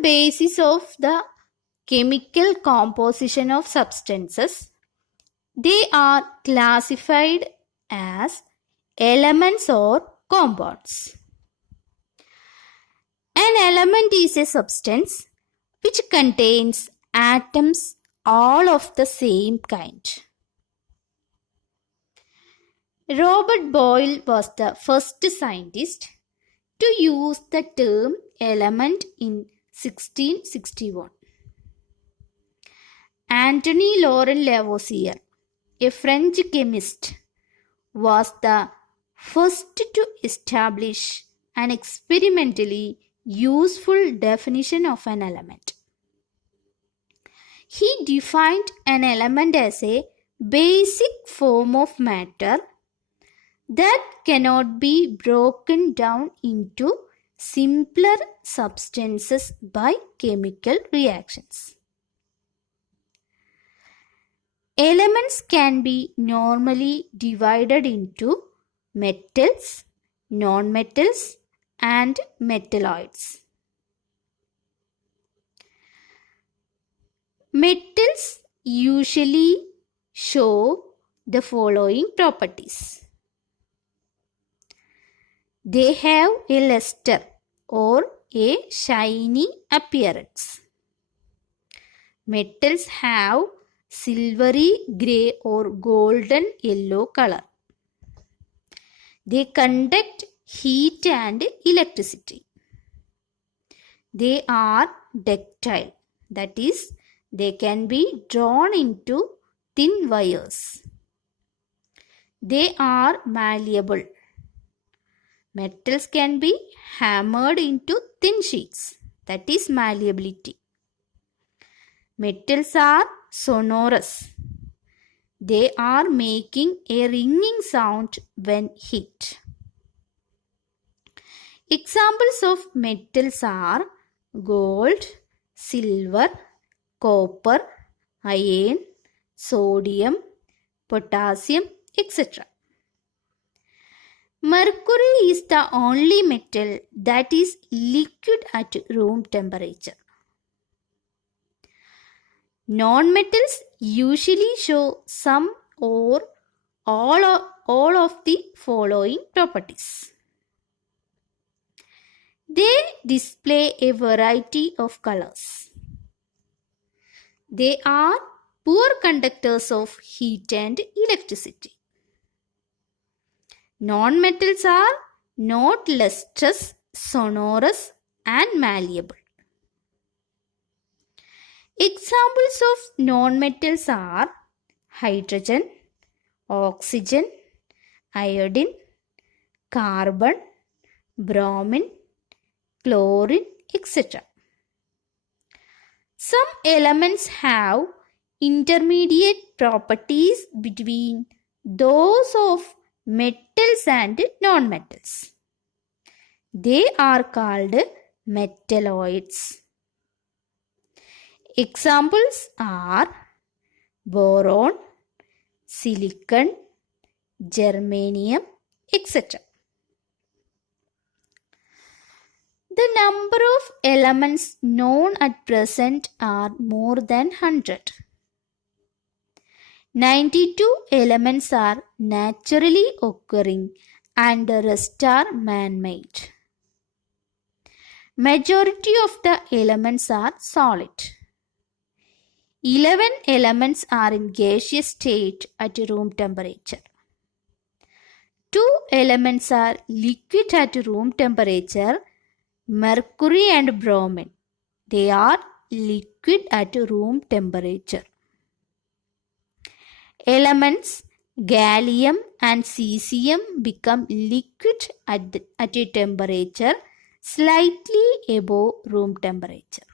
basis of the chemical composition of substances, they are classified as elements or compounds. An element is a substance which contains atoms all of the same kind. Robert Boyle was the first scientist to use the term element in 1661. Anthony Laurent Lavoisier, a French chemist, was the first to establish an experimentally useful definition of an element. He defined an element as a basic form of matter that cannot be broken down into simpler substances by chemical reactions. Elements can be normally divided into metals, nonmetals, and metalloids. Metals usually show the following properties. They have a luster or a shiny appearance. Metals have silvery grey or golden yellow color. They conduct heat and electricity. They are ductile, that is, they can be drawn into thin wires. They are malleable. Metals can be hammered into thin sheets, that is malleability. Metals are sonorous. They are making a ringing sound when hit. Examples of metals are gold, silver, copper, iron, sodium, potassium, etc. Mercury is the only metal that is liquid at room temperature. Non-metals usually show some or all of the following properties. They display a variety of colors. They are poor conductors of heat and electricity. Non-metals are not lustrous, sonorous, and malleable. Examples of non-metals are hydrogen, oxygen, iodine, carbon, bromine, chlorine, etc. Some elements have intermediate properties between those of metals and non-metals. They are called metalloids. Examples are boron, silicon, germanium, etc. The number of elements known at present are more than 100. 92 elements are naturally occurring and the rest are man-made. Majority of the elements are solid. 11 elements are in gaseous state at room temperature. 2 elements are liquid at room temperature, mercury and bromine. They are liquid at room temperature. Elements gallium and cesium become liquid at a temperature slightly above room temperature.